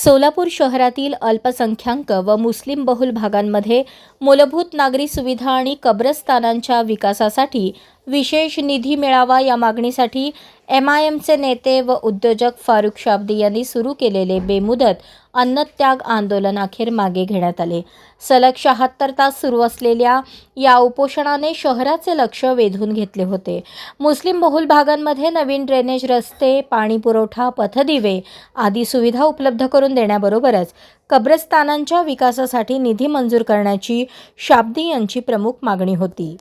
सोलापूर शहरातील अल्पसंख्याक व मुस्लिम बहुल भागांमध्ये मूलभूत नागरी सुविधा आणि कब्रस्तानांच्या विकासासाठी विशेष निधी मिळावा या मागणीसाठी MIMचे नेते व उद्योजक फारुख शाब्दी यांनी सुरू केलेले बेमुदत अन्नत्याग आंदोलन अखेर मागे घेण्यात आले। सलग 76 तास सुरू असलेल्या या उपोषणाने शहराचे लक्ष वेधून घेतले होते। मुस्लिम बहुल भागांमध्ये नवीन ड्रेनेज रस्ते, पाणी पुरवठा, पथदिवे आदी सुविधा उपलब्ध करून देण्याबरोबरच कब्रस्तानांच्या विकासासाठी निधी मंजूर करण्याची शाब्दी यांची प्रमुख मागणी होती।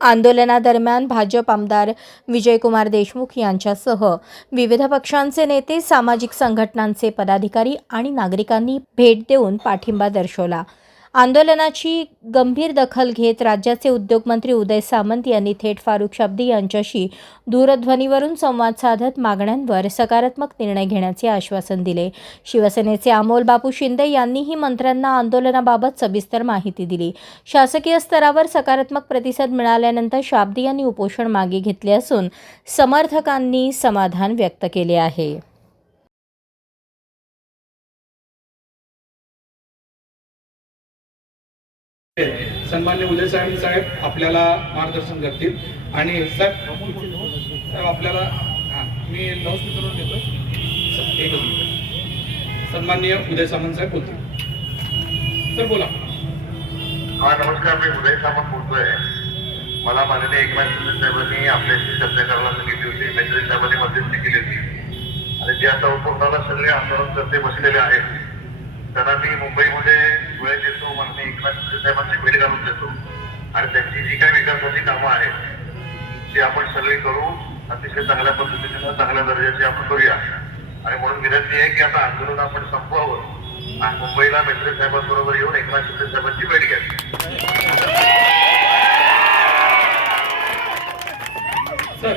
आंदोलनादरम्यान भाजप आमदार विजयकुमार देशमुख यांच्यासह विविध पक्षांचे नेते, सामाजिक संघटनांचे पदाधिकारी आणि नागरिकांनी भेट देऊन पाठिंबा दर्शवला। आंदोलनाची गंभीर दखल घेत राज्याचे उद्योगमंत्री उदय सामंत यांनी थेट फारुख शाब्दी यांच्याशी दूरध्वनीवरून संवाद साधत मागण्यांवर सकारात्मक निर्णय घेण्याचे आश्वासन दिले। शिवसेनेचे अमोल बापू शिंदे यांनीही मंत्र्यांना आंदोलनाबाबत सविस्तर माहिती दिली। शासकीय स्तरावर सकारात्मक प्रतिसाद मिळाल्यानंतर शाब्दी यांनी उपोषण मागे घेतले असून समर्थकांनी समाधान व्यक्त केले आहे। सन्मान्य उदय साहेब आपल्याला मार्गदर्शन करतील आणि साहेब आपल्याला मी लाऊडस्पीकरवर देतो। एकच मिनिट। सन्मान्य उदय सामंत साहेब बोलतील। सर बोला। नमस्कार, मी उदय सामंत बोलतोय। मला माननीय एकनाथ शिंदे साहेबांनी आपल्याशी चर्चा करायला सांगितली होती, मेत्री साहेबांनी मध्यस्थी केली होती आणि जे आता उपोषणाला सगळे आंदोलनकर्ते बसलेले आहेत त्यांना मी मुंबईमध्ये वेळ देतो, माननीय एकनाथ शिंदे साहेबांची भेट घालून देतो आणि त्यांची जी काही विकासाची कामं आहेत ती आपण सगळी करू, अतिशय चांगल्या पद्धतीने चांगल्या दर्जाची आपण करूया। आणि म्हणून विनंती आहे की आता आंदोलन आपण संपवावं आणि मुंबईला मेत्री साहेबांबरोबर येऊन एकनाथ शिंदे साहेबांची भेट घ्यावी। सर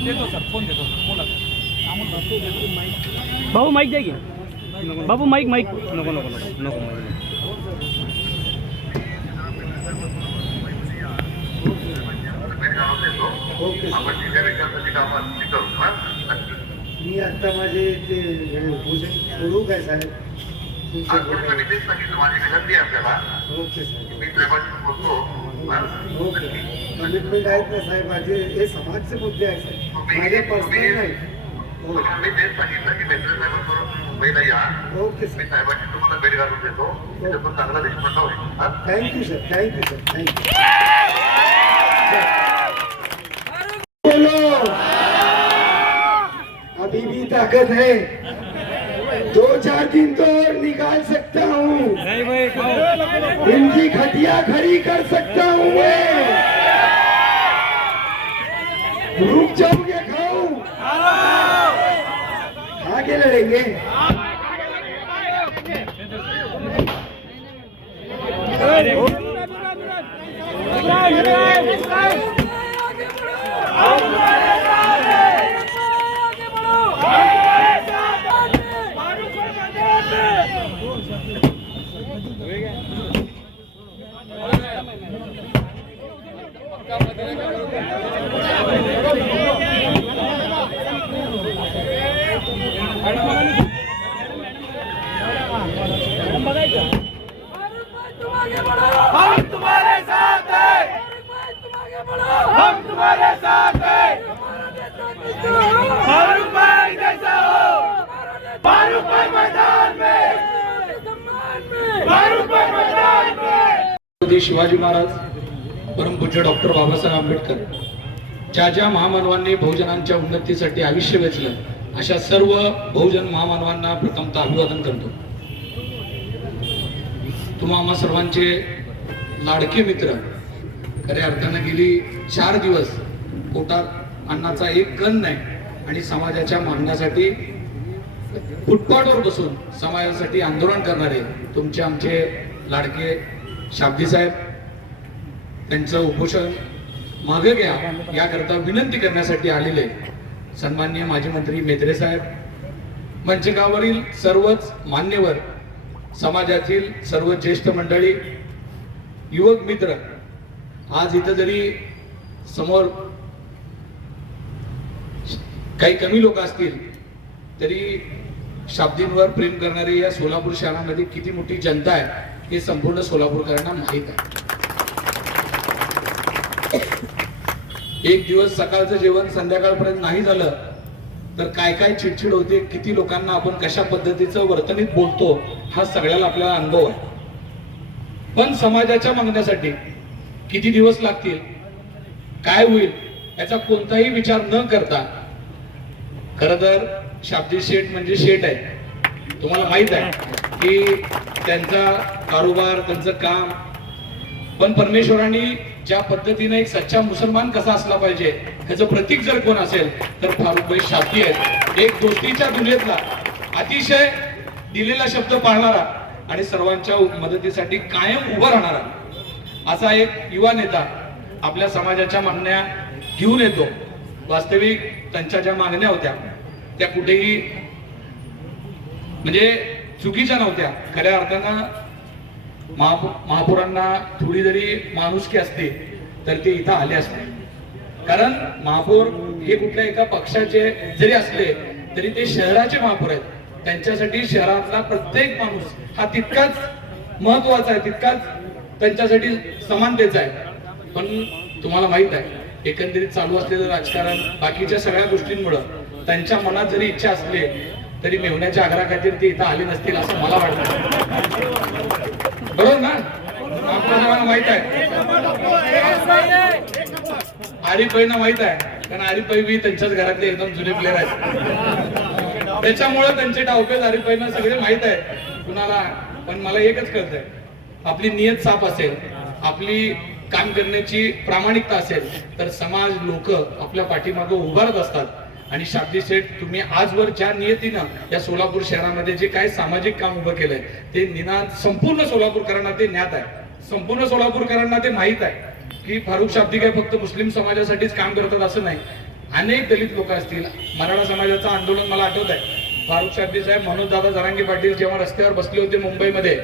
देतो सर, फोन देतो, बोला। बाबू माइक द्या की, बाबू माइक नको नको नको नको आपण जी काही विकासाची कामं ती करू ना। मी आता माझे ते सोडू काय साहेब? मी तेच सांगितलं, माझी विनंती आहे आपल्याला। ओके साहेब, मी साहेबांशी बोलतो। ओके, कमिटमेंट आहेत ना साहेब माझे, हे समाजचे मुद्दे आहेत साहेब, माझे पर्सनल नाही। मी तेच सांगितलं की मेत्री साहेबांबरोबर मुंबईला या। ओके मी सर, साहेबांशी तुम्हाला भेट घालून देतो, तिथे पण चांगला रिस्पॉन्स होईल। Thank you sir, thank you sir, thank you. बोलो, अभी भी ताकत है, 2-4 दिन तो और निकाल सकता हूँ, इनकी खटिया खड़ी कर सकता हूँ मैं। रुक जाओगे खाओ, आगे लड़ेंगे। हम तुम्हारे साथ हैं, हम तुम्हारे साथ हैं। फारूक भाई जैसा हो, फारूक भाई मैदान में, फारूक भाई मैदान में। शिवाजी महाराज, परमपूज्य डॉक्टर बाबासाहेब आंबेडकर ज्या महामानवांनी बहुजनांच्या उन्नतीसाठी आयुष्य वेचलं अशा सर्व बहुजन महामानवांना प्रथमतः अभिवादन करतो। तुम्हा आम्हा सर्वांचे लाडके मित्र, खऱ्या अर्थानं गेली 4 दिवस पोटात अन्नाचा एक कण नाही आणि समाजाच्या मागण्यासाठी फुटपाथवर बसून समाजासाठी आंदोलन करणारे तुमचे आमचे लाडके शाब्दी साहेब, त्यांचं उपोषण मागे घ्या याकरता विनंती करण्यासाठी आलेले सन्माननीय माजी मंत्री मेत्रे साहेब, मंचकावरील सर्वच मान्यवर, समाजातील सर्व ज्येष्ठ मंडळी, युवक मित्र, आज इथं जरी समोर काही कमी लोक असतील तरी शाब्दींवर प्रेम करणारी या सोलापूर शहरामध्ये किती मोठी जनता आहे हे संपूर्ण सोलापूरकरांना माहीत आहे. एक दिवस सकाळचं जेवण संध्याकाळपर्यंत नाही झालं तर काय काय चिडचिड होते, किती लोकांना आपण कशा पद्धतीचं वर्तणीत बोलतो हा सगळ्याला आपल्याला अनुभव आहे. पण समाजाच्या मागण्यासाठी किती दिवस लागतील, काय होईल याचा कोणताही विचार न करता, खरं तर शाब्दी शेठ म्हणजे शेठ आहे, तुम्हाला माहित आहे की त्यांचा कारोबार, त्यांचं काम, पण परमेश्वरांनी ज्या पद्धतीने एक सच्चा मुसलमान कसा असला पाहिजे ह्याचं प्रतीक जर कोण असेल तर फारुकभाई शाब्दी आहेत. एक दोस्तीच्या दुनियेतला अतिशय दिलेला शब्द पाळणारा आणि सर्वांच्या मदतीसाठी कायम उभा राहणारा असा एक युवा नेता आपल्या समाजाच्या मागण्या घेऊन येतो. वास्तविक त्यांच्या ज्या मागण्या होत्या त्या कुठेही म्हणजे चुकीच्या नव्हत्या. खऱ्या अर्थानं महापौरांना थोडी जरी माणुसकी असते तर ते इथं आले असते. कारण महापौर हे कुठल्या एका पक्षाचे जरी असले तरी ते शहराचे महापौर आहेत. त्यांच्यासाठी शहरातला प्रत्येक माणूस हा तितकाच महत्वाचा आहे, तितकाच त्यांच्यासाठी समानतेचा आहे. पण तुम्हाला माहित आहे एकंदरीत चालू असलेलं राजकारण, बाकीच्या सगळ्या गोष्टींमुळे त्यांच्या मनात जरी इच्छा असली तरी मेहुण्याच्या आग्रहाखातीर ते इथं आले नसतील असं मला वाटतं. बरोबर ना? आपल्याला माहित आहे, आरिफबाईंना माहित आहे, कारण आरिफबाई बी त्यांच्याच घरातले एकदम जुने प्लेअर आहेत. त्याच्यामुळे त्यांचे डावपेच आरिफबाईंना सगळे माहित आहे कुणाला. पण मला एकच कळतंय, आपली नियत साफ असेल, आपली काम करण्याची प्रामाणिकता असेल तर समाज, लोक आपल्या पाठीमागे उभारत असतात. आणि शाब्दी शेठ, तुम्ही आजवर ज्या नियतीनं या सोलापूर शहरामध्ये जे काही सामाजिक काम उभं केलंय ते निदान संपूर्ण सोलापूरकरांना ते ज्ञात आहे, संपूर्ण सोलापूरकरांना ते माहित आहे की फारुक शाब्दी काय फक्त मुस्लिम समाजासाठीच काम करतात असं नाही. अनेक दलित लोक असतील, मराठा समाजाचं आंदोलन मला आठवत आहे. फारुक शाब्दी साहेब, मनोज दादा जरांगे पाटील जेव्हा रस्त्यावर बसले होते मुंबईमध्ये,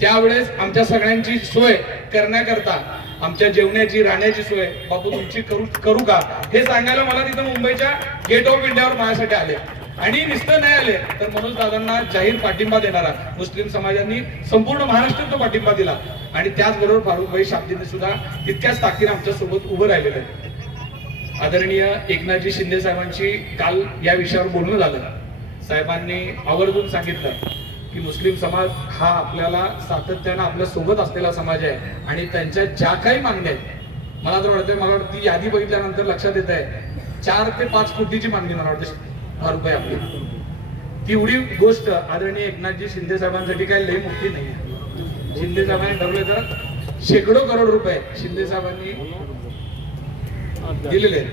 त्यावेळेस आमच्या सगळ्यांची सोय करण्याकरता, आमच्या जेवण्याची, राहण्याची सोय बापू तुमची करू का हे सांगायला मला तिथं मुंबईच्या गेट ऑफ इंडियावर माझ्यासाठी आले. आणि नुसतं नाही आले तर मनोज दादांना जाहीर पाठिंबा देणारा मुस्लिम समाजांनी संपूर्ण महाराष्ट्रात पाठिंबा दिला. आणि त्याचबरोबर फारुकभाई शाब्दीने सुद्धा तितक्याच ताकदीने आमच्या सोबत उभं राहिलेलं आहे. आदरणीय एकनाथजी शिंदे साहेबांची काल या विषयावर बोलणं झालं. साहेबांनी आवर्जून सांगितलं की मुस्लिम समाज हा आपल्याला सातत्यानं आपल्या सोबत असलेला समाज आहे आणि त्यांच्या ज्या काही मागण्या आहेत, मला तर वाटतंय, मला वाटतं ती यादी बघितल्यानंतर लक्षात येत आहे 4 ते 5 कोटीची मागणी मला वाटतं फारुकभाई आपली. ती एवढी गोष्ट आदरणीय एकनाथजी शिंदे साहेबांसाठी काही लई मोठी नाही आहे. शिंदे साहेबांनी ठरवले तर शेकडो करोड रुपये शिंदे साहेबांनी दिलेले आहेत.